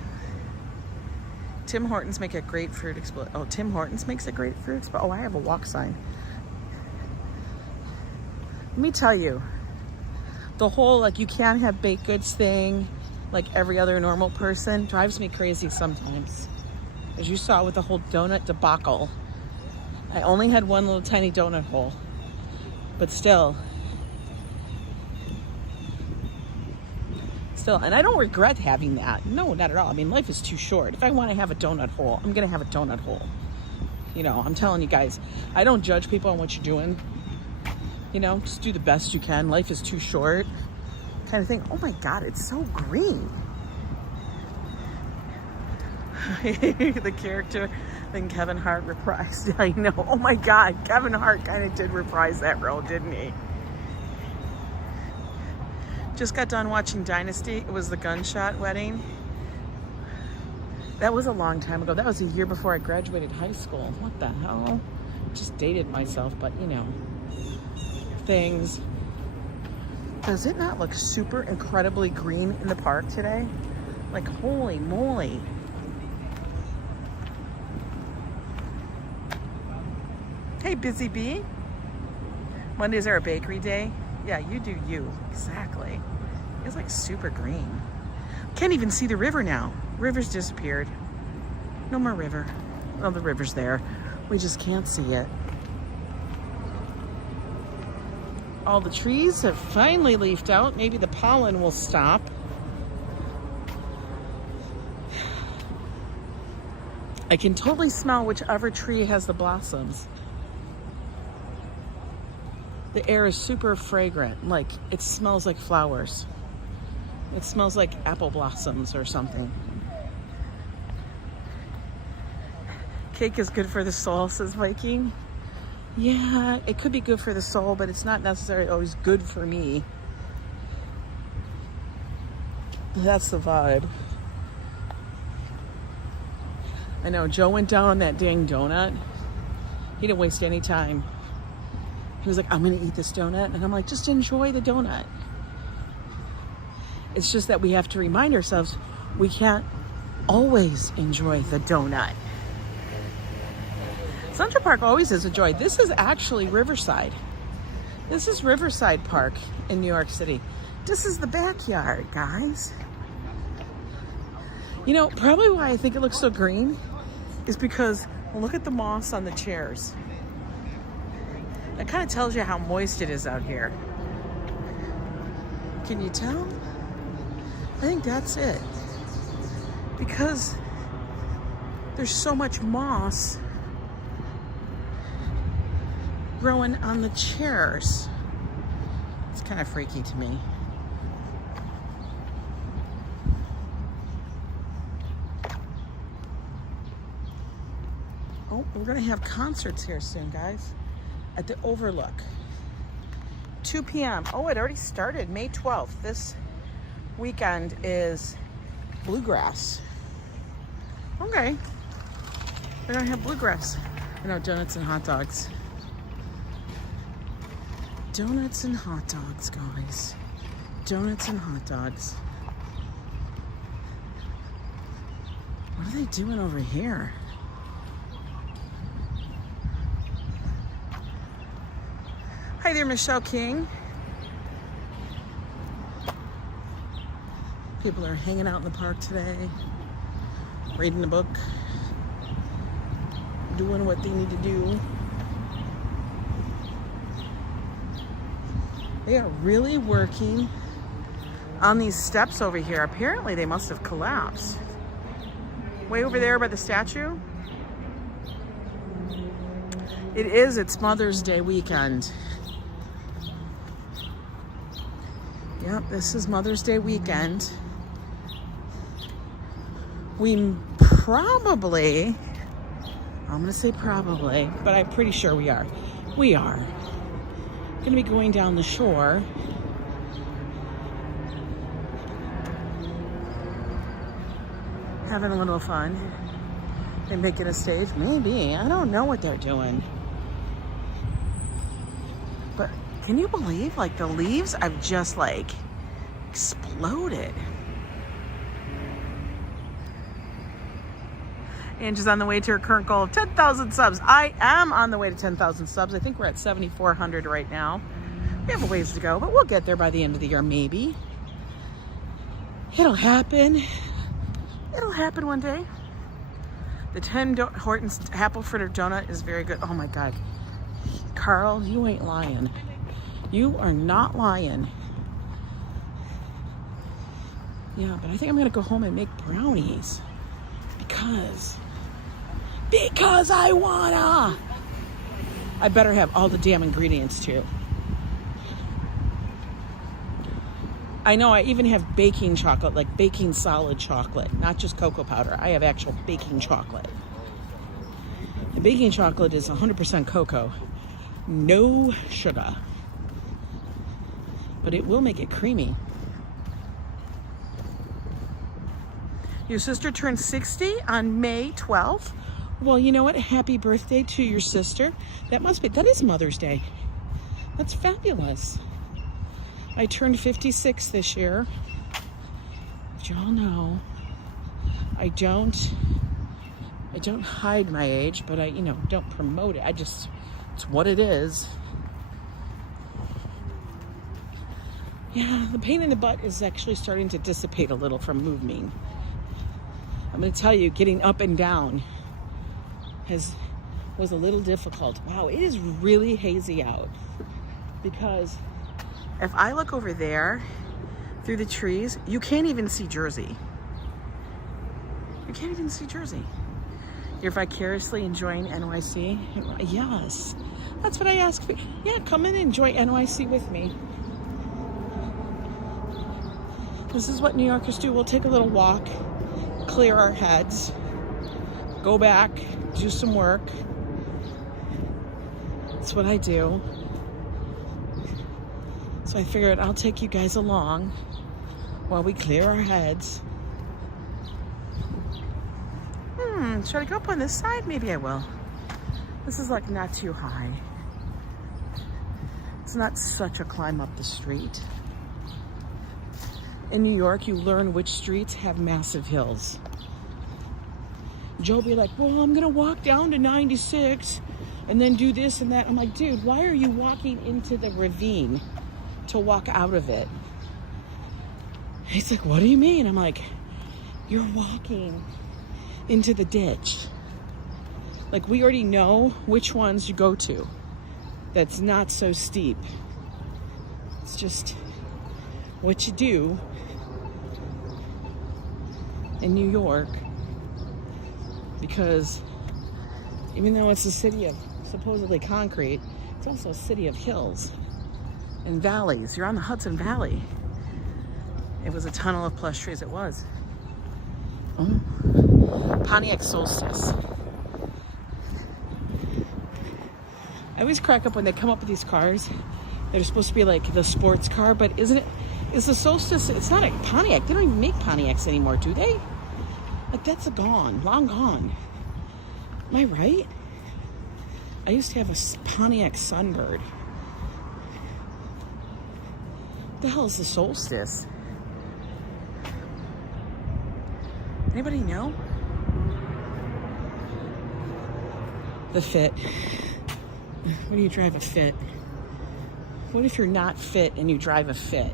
Tim Hortons make a great fruit explosion. Oh, Tim Hortons makes a great fruit explosion. Oh, I have a walk sign. Let me tell you, the whole, like, you can't have baked goods thing, like every other normal person, drives me crazy sometimes. As you saw with the whole donut debacle. I only had one little tiny donut hole, but still, and I don't regret having that. No, not at all. I mean, life is too short. If I want to have a donut hole, I'm gonna have a donut hole. You know, I'm telling you guys, I don't judge people on what you're doing. You know, just do the best you can. Life is too short, kind of thing. Oh my God, it's so green. The character then Kevin Hart reprised. I know. Oh my God, Kevin Hart kind of did reprise that role, didn't he? Just got done watching Dynasty. It was the gunshot wedding. That was a long time ago. That was a year before I graduated high school. What the hell? Just dated myself, but you know, things. Does it not look super incredibly green in the park today? Like, holy moly. Hey, Busy Bee. Mondays are a bakery day. Yeah, you do you. Exactly. It's like super green. Can't even see the river now. River's disappeared. No more river. Well, the river's there. We just can't see it. All the trees have finally leafed out. Maybe the pollen will stop. I can totally smell whichever tree has the blossoms. The air is super fragrant. Like, it smells like flowers. It smells like apple blossoms or something. Cake is good for the soul, says Viking. Yeah, it could be good for the soul, but it's not necessarily always good for me. That's the vibe. I know, Joe went down on that dang donut. He didn't waste any time. He was like, I'm gonna eat this donut. And I'm like, just enjoy the donut. It's just that we have to remind ourselves we can't always enjoy the donut. Central Park always is a joy. This is actually Riverside. This is Riverside Park in New York City. This is the backyard, guys. You know, probably why I think it looks so green is because look at the moss on the chairs. That kind of tells you how moist it is out here. Can you tell? I think that's it. Because there's so much moss growing on the chairs. It's kind of freaky to me. Oh, we're gonna have concerts here soon, guys, at the Overlook. 2 p.m. Oh, it already started, May 12th. This weekend is bluegrass. Okay, they're gonna have bluegrass. I know, donuts and hot dogs. Donuts and hot dogs, guys. Donuts and hot dogs. What are they doing over here? Hi there, Michelle King. People are hanging out in the park today, reading a book, doing what they need to do. They are really working on these steps over here. Apparently they must have collapsed. Way over there by the statue. It's Mother's Day weekend. Yep, this is Mother's Day weekend. We probably, I'm gonna say probably, but I'm pretty sure we are. We are gonna be going down the shore having a little fun and making a stage. Maybe, I don't know what they're doing. But can you believe, like, the leaves have just like exploded. Angie's on the way to her current goal of 10,000 subs. I am on the way to 10,000 subs. I think we're at 7,400 right now. We have a ways to go, but we'll get there by the end of the year, maybe. It'll happen. It'll happen one day. The 10 Horton's apple fritter donut is very good. Oh my God. Carl, you ain't lying. You are not lying. Yeah, but I think I'm gonna go home and make brownies. Because I wanna. I better have all the damn ingredients too. I know, I even have baking chocolate, like baking solid chocolate, not just cocoa powder. I have actual baking chocolate. The baking chocolate is 100% cocoa, no sugar, but it will make it creamy. Your sister turned 60 on May 12th. Well, you know what? Happy birthday to your sister. That is Mother's Day. That's fabulous. I turned 56 this year. But y'all know, I don't hide my age, but I, don't promote it. It's what it is. Yeah, the pain in the butt is actually starting to dissipate a little from moving. I'm going to tell you, getting up and down was a little difficult. Wow, it is really hazy out. Because if I look over there through the trees, you can't even see Jersey. You can't even see Jersey. You're vicariously enjoying NYC? Yes, that's what I asked for. Yeah, come in and enjoy NYC with me. This is what New Yorkers do. We'll take a little walk, clear our heads, go back, do some work. That's what I do. So I figured I'll take you guys along while we clear our heads. should I go up on this side? Maybe I will. This is like not too high. It's not such a climb up the street. In New York, you learn which streets have massive hills. Joe'll be like, well, I'm gonna walk down to 96 and then do this and that. I'm like, dude, why are you walking into the ravine to walk out of it? He's like, what do you mean? I'm like, you're walking into the ditch. Like, we already know which ones you go to. That's not so steep. It's just what you do in New York, because even though it's a city of supposedly concrete, it's also a city of hills and valleys. You're on the Hudson Valley. It was a tunnel of plush trees. It was. Oh, Pontiac Solstice. I always crack up when they come up with these cars. They're supposed to be like the sports car, but isn't it? Is the Solstice? It's not a Pontiac. They don't even make Pontiacs anymore, do they? Like, that's gone, long gone. Am I right? I used to have a Pontiac Sunbird. What the hell is the Solstice? Anybody know? The Fit. What do you drive a Fit? What if you're not fit and you drive a Fit?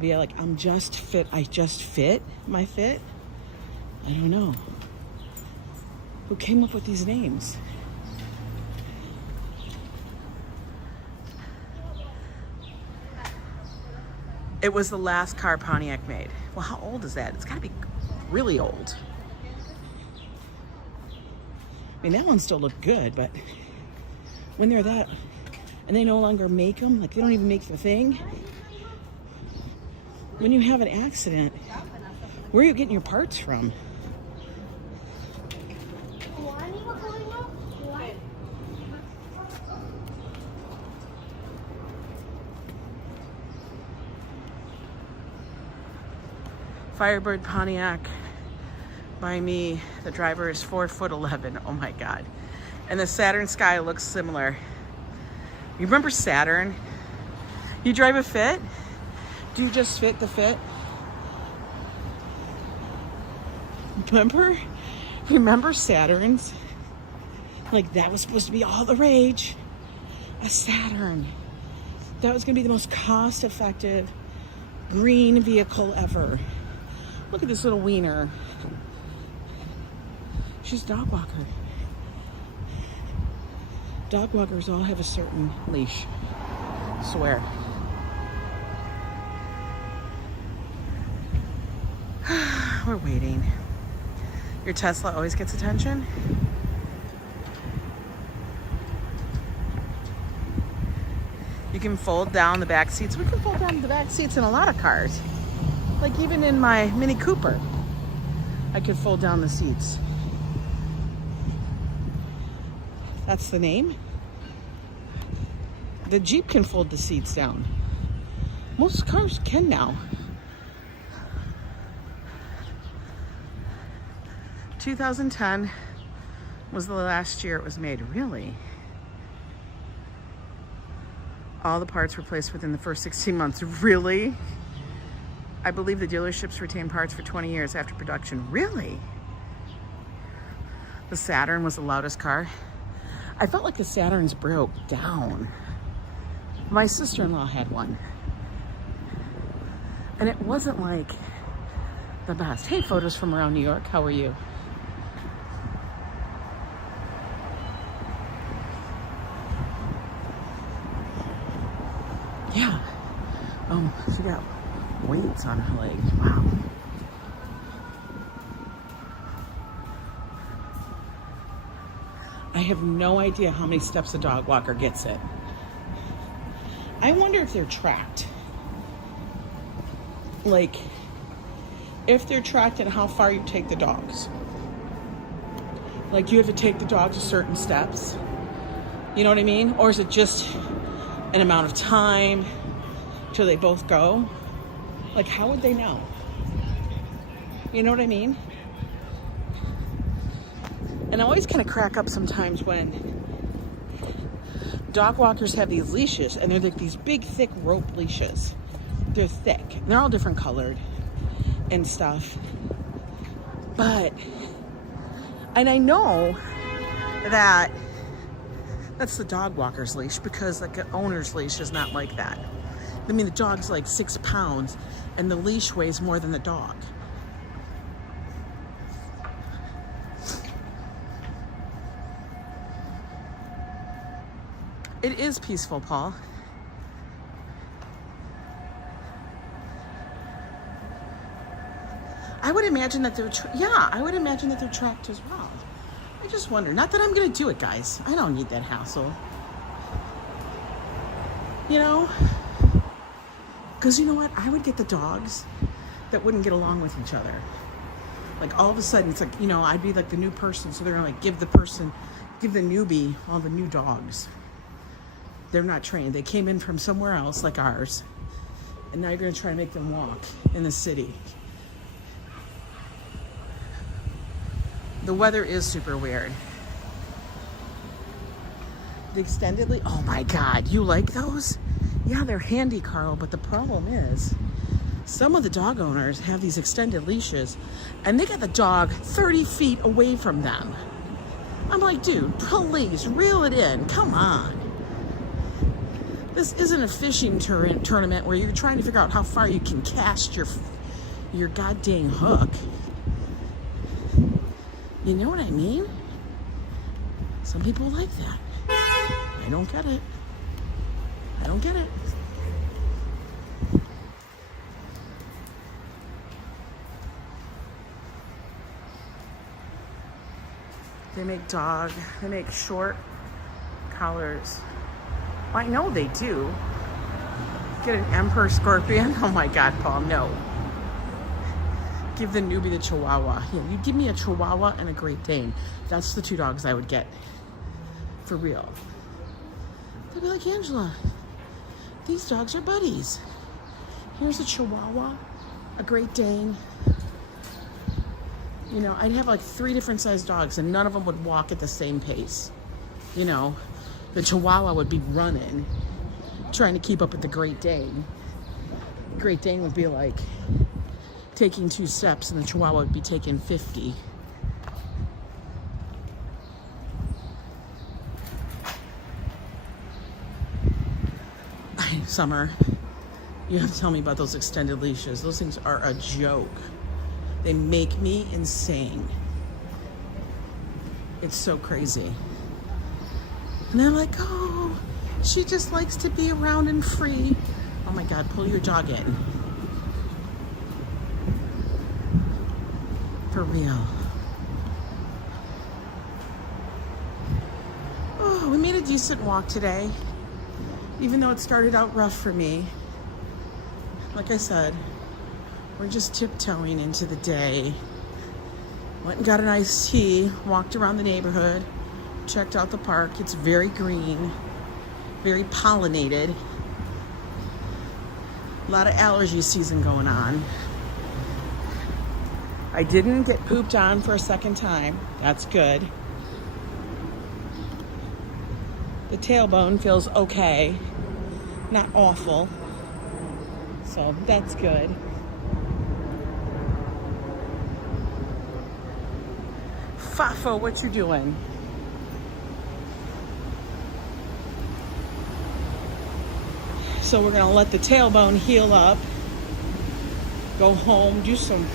Be like, I'm just fit. I just fit my Fit? I don't know. Who came up with these names? It was the last car Pontiac made. Well, how old is that? It's got to be really old. I mean, that one still looked good, but when they're that, and they no longer make them, like they don't even make the thing. When you have an accident, where are you getting your parts from? Firebird Pontiac by me. The driver is 4'11". Oh my God. And the Saturn Sky looks similar. You remember Saturn? You drive a Fit? Do you just fit the Fit? Remember Saturns? Like, that was supposed to be all the rage. A Saturn. That was gonna be the most cost-effective green vehicle ever. Look at this little wiener. She's a dog walker. Dog walkers all have a certain leash. I swear. We're waiting. Your Tesla always gets attention. You can fold down the back seats. We can fold down the back seats in a lot of cars. Like even in my Mini Cooper, I could fold down the seats. That's the name. The Jeep can fold the seats down. Most cars can now. 2010 was the last year it was made. Really? All the parts were placed within the first 16 months. Really? I believe the dealerships retain parts for 20 years after production. Really? The Saturn was the loudest car. I felt like the Saturns broke down. My sister-in-law had one. And it wasn't like the best. Hey, photos from around New York. How are you? Yeah. She got weights on her legs. Wow. I have no idea how many steps a dog walker gets it. I wonder if they're tracked. Like, if they're tracked and how far you take the dogs. Like, you have to take the dogs a certain steps. You know what I mean? Or is it just an amount of time till they both go? Like, how would they know? You know what I mean? And I always kind of crack up sometimes when dog walkers have these leashes, and they're like these big, thick rope leashes. They're thick, and they're all different colored and stuff. But, and I know that that's the dog walker's leash, because like an owner's leash is not like that. I mean, the dog's like 6 pounds, and the leash weighs more than the dog. It is peaceful, Paul. I would imagine that they're, I would imagine that they're tracked as well. I just wonder, not that I'm gonna do it, guys. I don't need that hassle. You know? Because you know what? I would get the dogs that wouldn't get along with each other. Like all of a sudden, it's like, you know, I'd be like the new person, so they're gonna like give the newbie all the new dogs. They're not trained. They came in from somewhere else, like ours, and now you're gonna try to make them walk in the city. The weather is super weird. The extended leash, oh my God, you like those? Yeah, they're handy, Carl, but the problem is some of the dog owners have these extended leashes and they got the dog 30 feet away from them. I'm like, dude, please reel it in, come on. This isn't a fishing tournament where you're trying to figure out how far you can cast your goddamn hook. You know what I mean? Some people like that. I don't get it. I don't get it. They make short collars. Well, I know they do. Get an emperor scorpion. Oh my God, Paul, no. Give the newbie the Chihuahua. Yeah, you give me a Chihuahua and a Great Dane. That's the 2 dogs I would get. For real. They'd be like, Angela, these dogs are buddies. Here's a Chihuahua, a Great Dane. You know, I'd have like 3 different sized dogs and none of them would walk at the same pace. You know, the Chihuahua would be running, trying to keep up with the Great Dane. The Great Dane would be like taking 2 steps and the Chihuahua would be taking 50. Summer, you have to tell me about those extended leashes. Those things are a joke. They make me insane. It's so crazy. And they're like, oh, she just likes to be around and free. Oh my God, pull your dog in. For real. Oh, we made a decent walk today. Even though it started out rough for me. Like I said, we're just tiptoeing into the day. Went and got an iced tea, walked around the neighborhood, checked out the park. It's very green, very pollinated. A lot of allergy season going on. I didn't get pooped on for a second time. That's good. The tailbone feels okay, not awful, so that's good. Fafo, what you doing? So we're gonna let the tailbone heal up, go home, do some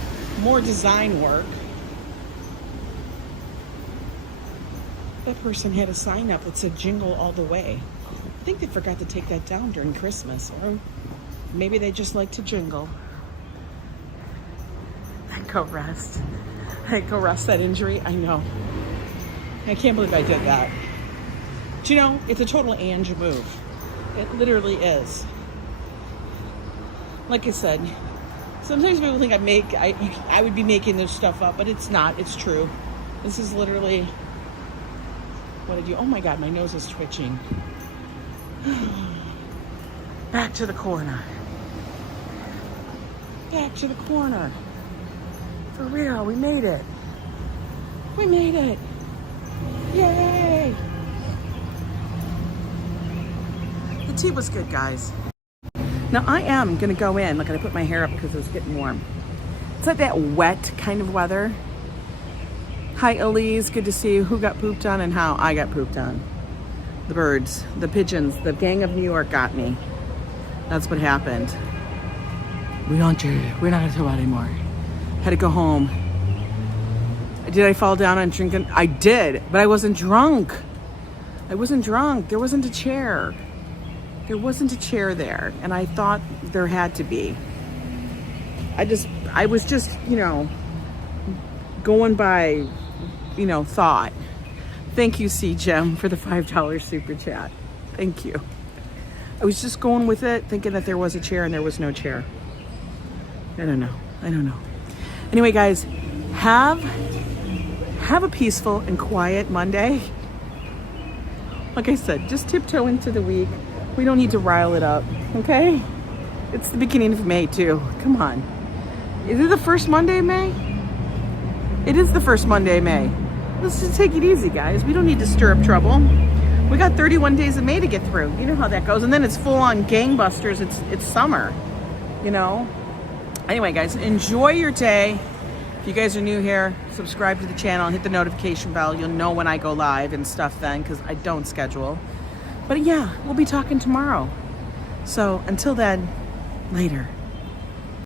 more design work. That person had a sign up that said jingle all the way. I think they forgot to take that down during Christmas, or maybe they just like to jingle. I'd go rest. I'd go rest that injury. I know. I can't believe I did that. But you know, it's a total Ange move. It literally is. Like I said, sometimes people think I would be making this stuff up, but it's not. It's true. This is literally what I do. Oh my God, my nose is twitching. Back to the corner. back to the corner. For real, we made it. We made it. Yay! The tea was good, guys. Now I am gonna go in. Look, I put my hair up because it's getting warm. It's like that wet kind of weather. Hi Elise, good to see you. Who got pooped on and how? I got pooped on. The birds, the pigeons, the gang of New York got me. That's what happened. We're not gonna talk about it anymore. Had to go home. Did I fall down and drinking? I did, but I wasn't drunk. I wasn't drunk. There wasn't a chair. There wasn't a chair there, and I thought there had to be. I was just, you know, going by, you know, thought. Thank you, C. Gem, for the $5 super chat. Thank you. I was just going with it, thinking that there was a chair, and there was no chair. I don't know. Anyway, guys, have a peaceful and quiet Monday. Like I said, just tiptoe into the week. We don't need to rile it up, okay? It's the beginning of May, too. Come on. Is it the first Monday of May? It is the first Monday of May. Let's just take it easy, guys. We don't need to stir up trouble. We got 31 days of May to get through. You know how that goes. And then it's full on gangbusters. It's summer, you know? Anyway, guys, enjoy your day. If you guys are new here, subscribe to the channel and hit the notification bell. You'll know when I go live and stuff then, because I don't schedule. But yeah, we'll be talking tomorrow. So until then, later.